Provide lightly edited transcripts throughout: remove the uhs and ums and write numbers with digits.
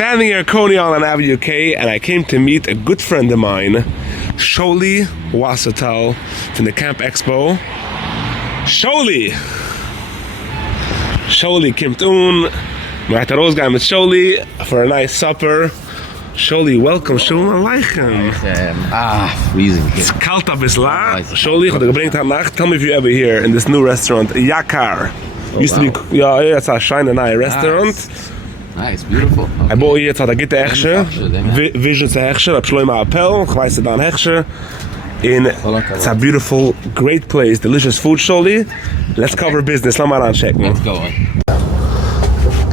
standing here at Coney Island Avenue, UK, and I came to meet a good friend of mine, Sholi Wassertal from the Camp Expo. Sholi kommt wir hatten rausgegangen mit Sholi for a nice supper. Sholi, welcome. Shalom Aleichem. Freezing. It's kalt a bisschen. Sholi, ich habe gebringt heute Nacht. Tell me if you're ever here in this new restaurant, Yakar. Used to be, it's a shiny nice restaurant. Nice, beautiful. I bought hier, jetzt hat gitte Hechsche, Vision zu Hechsche, hab schloim a Appell, ich weiß dann Hechsche. It's a beautiful, great place, delicious food, Sholi. Let's cover business, lass mal anchecken. Let's go.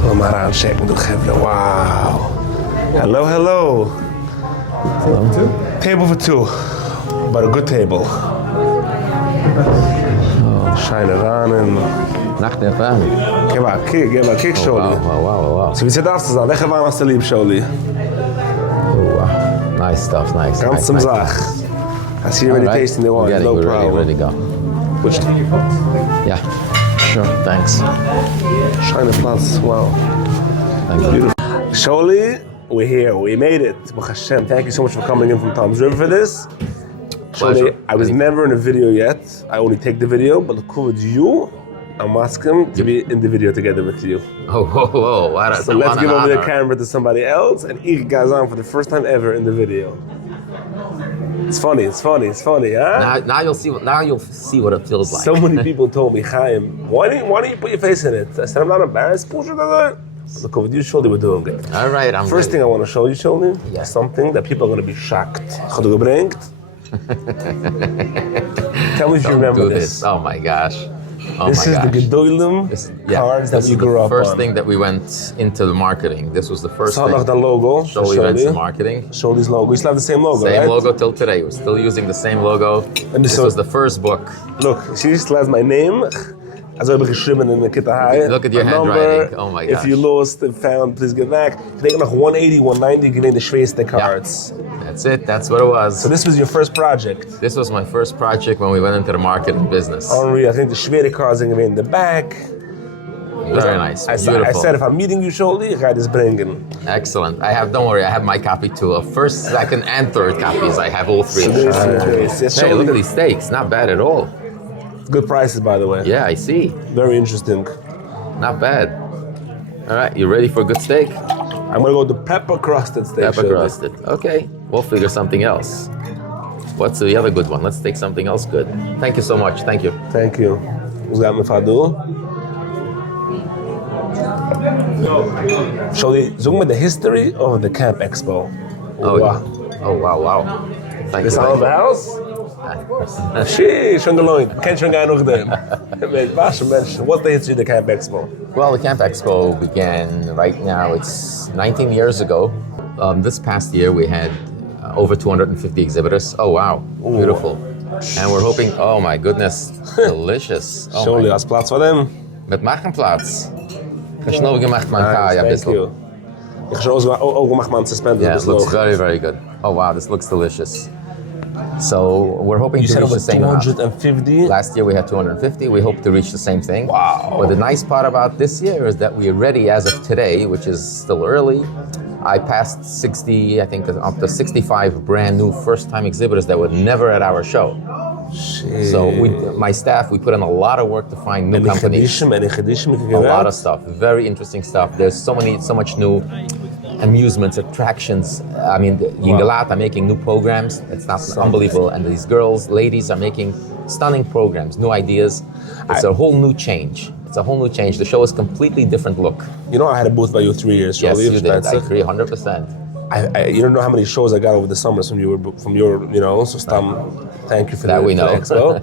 Lass mal anchecken, du Chevle, wow. Hello. Table for two, but a good table. Shine ran and... Nacht der Erfahrung. Geh mal, kick, Sholi. Wow. So wie sie darfst du sagen, welche Wein hast du lieb, Sholi? Wow. Nice stuff, nice. Ganz zum Sach. I see you already tasting the wine, no problem. Ready to go. Which? Yeah, sure, thanks. Shine Platz, wow. Thank you. Beautiful. Sholi, we're here, we made it. Baruch Hashem, thank you so much for coming in from Tom's River for this. Sholi, I was never in a video yet. I only take the video, but look with you. I'm asking to be in the video together with you. Whoa. So let's give over the camera to somebody else and Ich Gazan for the first time ever in the video. It's funny, huh? Now you'll see what it feels like. So many people told me, Chaim, why don't you put your face in it? I said, I'm not embarrassed. Look, with you, Sholi, we're doing good. All right, I'm First thing I want to show you, Sholi, Yeah. something that people are going to be shocked. Had du gebringt? Tell me if you remember this. Oh my gosh. This is the Gedolim cards that you grew up on. This is the first thing that we went into the marketing. This was the first Saw thing. noch the logo. Sholi went to marketing. Sholi's logo. We still have the same logo, Same right? logo till today. We're still using the same logo. And this was the first book. Look, she still has my name. Also habe ich geschrieben in the Kitta. Look at your handwriting. Oh my gosh. If you lost and found, please get back. Ich denke noch 180, 190 gewinnt the schwerste cards. That's it. That's what it was. So this was your first project? This was my first project when we went into the marketing business. Unreal. I think the schwere cards are in the back. Very nice. I said if I'm meeting you, Sholi, ich this bringen. Excellent. Don't worry, I have my copy too. Of first, second, and third copies. I have all three. Hey, look at these steaks. Not bad at all. Good prices, by the way. Yeah, I see. Very interesting. Not bad. All right, you ready for a good steak? I'm gonna go with the pepper crusted steak. Pepper crusted. Okay, we'll figure something else. What's the other good one? Let's take something else good. Thank you so much. Thank you. Thank you. Was got me Fadu? Sholi, sag mir the history of the Camp Expo. Wow. Thank This you. out of the house? Sheesh, schon gelohnt. Kennt schon gar noch dem. What's the history of the Camp Expo? Well, the Camp Expo began right now. It's 19 years ago. This past year we had over 250 exhibitors. Oh wow, beautiful. And we're hoping, oh my goodness, delicious. Sholi, hast Platz für dem? Mit Machenplatz. Schnell gemacht, man kann ja ein Thank you. Ich habe schon auch gemacht, man suspended. Yeah, it looks very good. Oh wow, this looks delicious. So we're hoping to reach the same amount. 250? Last year we had 250. We hope to reach the same thing. Wow. But the nice part about this year is that we're ready as of today, which is still early. I passed 60, I think up to 65 brand new first-time exhibitors that were never at our show. Shit. So my staff, we put in a lot of work to find new companies. A lot of stuff, very interesting stuff. There's so much new amusements, attractions. I mean, Yingalat are making new programs. It's not unbelievable. And these ladies are making stunning programs, new ideas. It's a whole new change. The show is a completely different look. You know, I had a booth by you 3 years. Yes, Sholi, you did. I agree 100%. You don't know how many shows I got over the summers from your, so Stam, thank you for that. The, we know. the expo.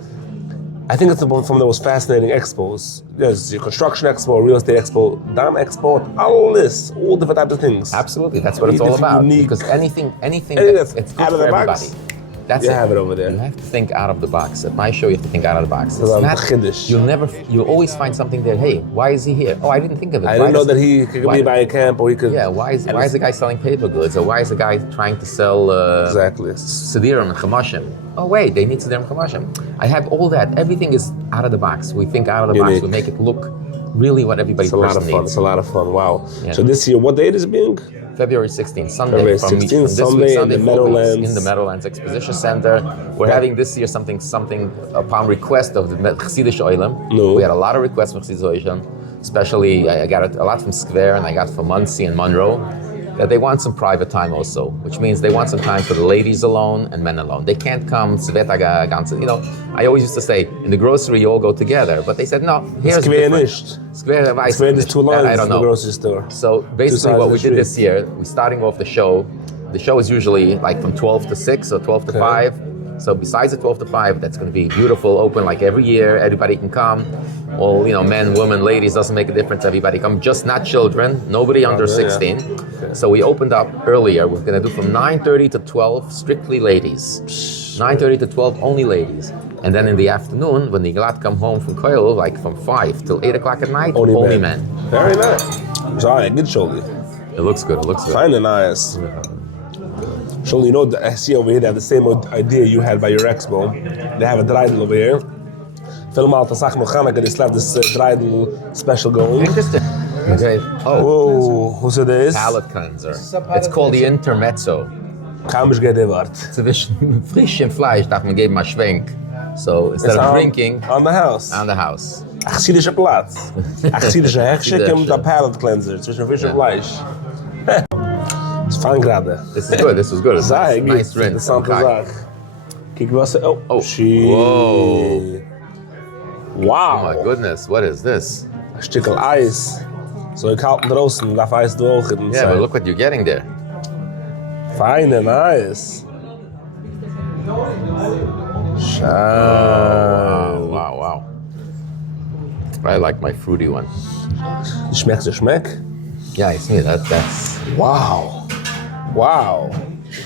I think it's one of the most fascinating expos. There's your construction expo, real estate expo, Dam expo, all different types of things. Absolutely, that's what it's all about. Unique. Because anything that's it's out of the everybody. box. That's you it. have it over there. You have to think out of the box. At my show, you have to think out of the box. It's not yiddish. You'll always find something there. Hey, why is he here? Oh, I didn't think of it. I didn't know that he could be by a camp or he could. Yeah, why is the guy selling paper goods? Or why is the guy trying to sell exactly Sedirim and Chamashim? Oh wait, they need Sedirim and Chamashim. I have all that. Everything is out of the box. We think out of the box. We make it look really what everybody needs. It's a lot of fun. Wow. Yeah. So this year, what date is it being? February 16th, Sunday. February from 16th, this Sunday week, in Sunday, the 4 weeks, Meadowlands. in the Meadowlands Exposition Center. We're having this year something upon request of the Chassidish Oilam. No. We had a lot of requests from Chassidish Oilam, especially I got a lot from Square and I got from Muncie and Monroe. That they want some private time also, which means they want some time for the ladies alone and men alone. They can't come, you know, I always used to say, in the grocery you all go together, but they said, no, here's Square different. nicht. Square is 2 lines I don't in the know. grocery store. So basically what we did this year, we're starting off the show is usually like from 12 to 6 or 12 to 5. So besides the 12 to 5, that's going to be beautiful, open like every year. Everybody can come. All, you know, men, women, ladies, doesn't make a difference. Everybody come, just not children. Nobody under 16. Okay. So we opened up earlier. We're going to do from 9:30 to 12, strictly ladies. 9:30 to 12, only ladies. And then in the afternoon, when the Gilat come home from Koil, like from 5 till 8 o'clock at night, only men. Very nice. Sorry, good shoulder. It looks good. It looks good. Kinda nice. Shoulder, you know, I see over here they have the same idea you had by your expo. They have a dreidel over here. Filmal Tasach Mochanak, they still have this dreidel special going. Okay. Oh, Whoa, who's it is? palate cleanser. It's called the Intermezzo. Kaum ich geht Wort. Zwischen frischem Fleisch darf man geben mal Schwenk. So instead of drinking, on the house. on the house. Achsidische Platz. Achsidische Hechschick mit der palate cleanser zwischen Fisch und Fleisch. It's fine gerade. This is good. This was good. It's Sei, nice rinse. Interessante Sache. Kijk was. Oh, shit. Whoa. Wow. Oh my goodness, what is this? Ein Stückel Eis. So ich halte draußen, darf Eis durch. Yeah, but look what you're getting there. Fine and nice. Schau. Wow. I like my fruity one. Schmeckt es, schmeckt? Yeah, I see that's. Wow.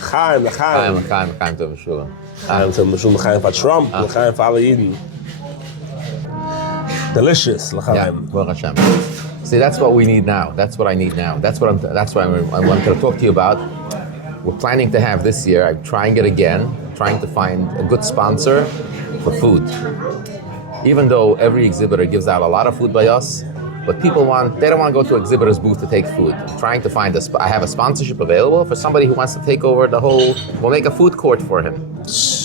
Chaim, Chaim. Chaim to Meshula. Chaim to Meshula, Chaim for Trump, Chaim for alle Yidden. Delicious, Yeah, Chaim. Baruch Hashem. See, that's what we need now. That's what I need now. That's what I wanted to talk to you about. We're planning to have this year. I'm trying it again. Trying to find a good sponsor for food. Even though every exhibitor gives out a lot of food by us, but people they don't want to go to exhibitor's booth to take food. I'm trying to find I have a sponsorship available for somebody who wants to take over the whole. We'll make a food court for him.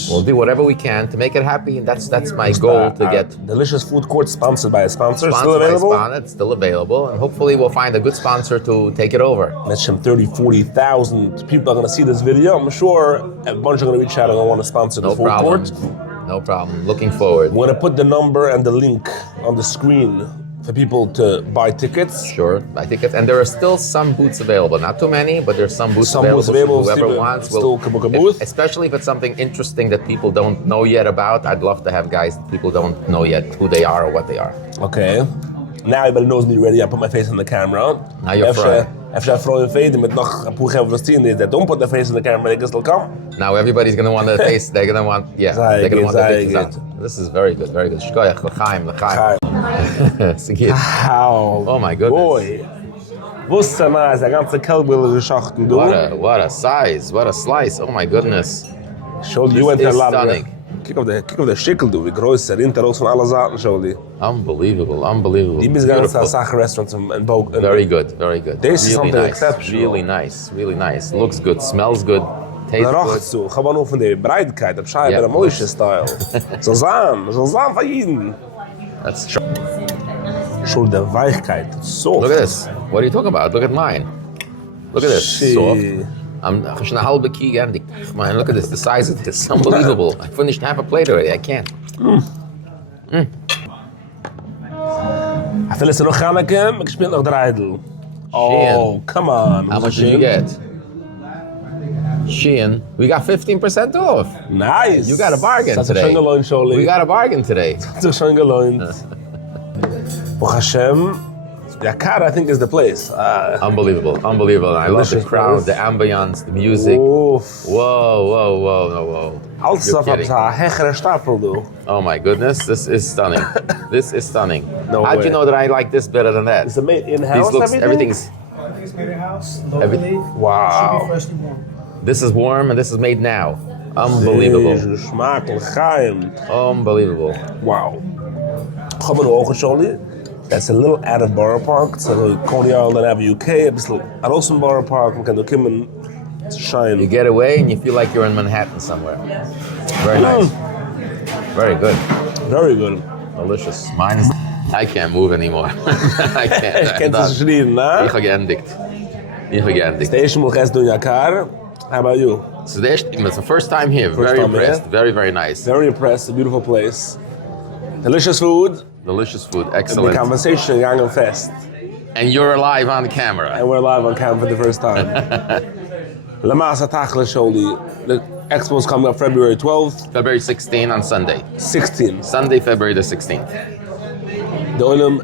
We'll do whatever we can to make it happy, and that's my goal to get. Delicious food court sponsored by a sponsor. Sponsored Still available? It's still available, and hopefully we'll find a good sponsor to take it over. Let's some 30, 40,000 people are going to see this video. I'm sure a bunch are going to reach out and want to sponsor the food court. No problem. Looking forward. We're going to put the number and the link on the screen for people to buy tickets. Sure, buy tickets. And there are still some booths available. Not too many, but there's some booths available. For whoever wants. Still can book a booth. Especially if it's something interesting that people don't know yet about. I'd love to have guys that people don't know yet who they are or what they are. Okay. Now everybody knows me ready. I put my face on the camera. Now you're fried. If I throw in fade with nog een poeg over the that don't put the face in the camera, they can still come. Now everybody's gonna want the face. They're gonna want, they're gonna want the pictures out. This is very good, very good. Shkoyach, l'chaim. Oh my goodness. Boy. Wusste nice, der ganze Kelbwille geschachten, du. What a size, what a slice. Oh my goodness. Sholi, you went to a lot of stunning. Kijk op de schikkel, du. Wie groß er hinter van alle zaten, Sholi. Unbelievable. Die bis ganze Sache restaurants and boat. Very good. This is really something nice. exceptional. Really nice. Looks good, smells good, tastes good. Zo, gewoon over de breidkeit, op schijf, een mooie style. Zo zijn van jeden. That's true. Schon de weichkeit, soft. Look at this. What are you talking about? Look at mine. Look at this. Soft. I'm gonna hold the key again. Man, look at this. The size of this. Unbelievable. I finished half a plate already. I can't. I feel it's nog gaan ik speel nog dreidel. Oh, come on. How much did you get? Shein. We got 15% off. Nice. You got a bargain That's today. We got a bargain today. That's schon gelohnt. Baruch Hashem. Yakar, I think, is the place. Unbelievable. I love the crowd, the ambience, the music. Oof. Whoa. Alles auf a hechere Stapel, du. Oh my goodness, this is stunning. No How'd way. you know that I like this better than that? Is it made in-house, Everything's... Everything's made in-house, Everything. locally. Wow. Should be freshly warm. This is warm and this is made now. Unbelievable. Smaak, l'chaim. Unbelievable. Wow. Gaan we de ogen, Sholi? that's a little out of Borough Park. So Coney Island Avenue, UK, a bisschen raus from Borough Park, man kann da kommen, shine. You get away and you feel like you're in Manhattan somewhere. Very nice. Very good. Very good. Delicious. Mine is... I can't move anymore. I can't. Ich kann das schreien, ne? Ich habe geendigt. Station will get doing Yakar. How about you? So it's the first time here. Very impressed. Very, very nice. Very impressed. A beautiful place. Delicious food. Delicious food. And Excellent. the conversation going fast. And you're live on camera. And we're live on camera for the first time. La Masa Tachla Show. The expo is coming up February 12th. February 16th on Sunday. 16th. Sunday, February the 16th. The Olam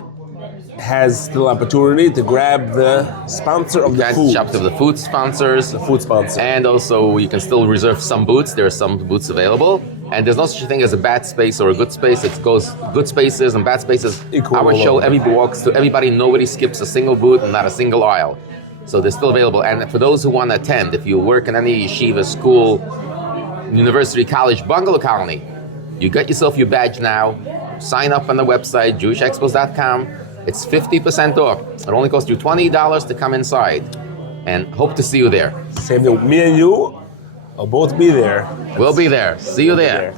has still opportunity to grab the sponsor of the food. Shop of the food sponsors. The food sponsor. And also you can still reserve some booths. There are some booths available. And there's no such thing as a bad space or a good space. It goes good spaces and bad spaces. Equal Our show, everybody walks to everybody. Nobody skips a single booth and not a single aisle. So they're still available. And for those who want to attend, if you work in any yeshiva, school, university, college, bungalow colony, you get yourself your badge now. Sign up on the website, jewishexpos.com. It's 50% off. It only costs you $20 to come inside. And hope to see you there. Same thing. Me and you will both be there. We'll be there. See you there.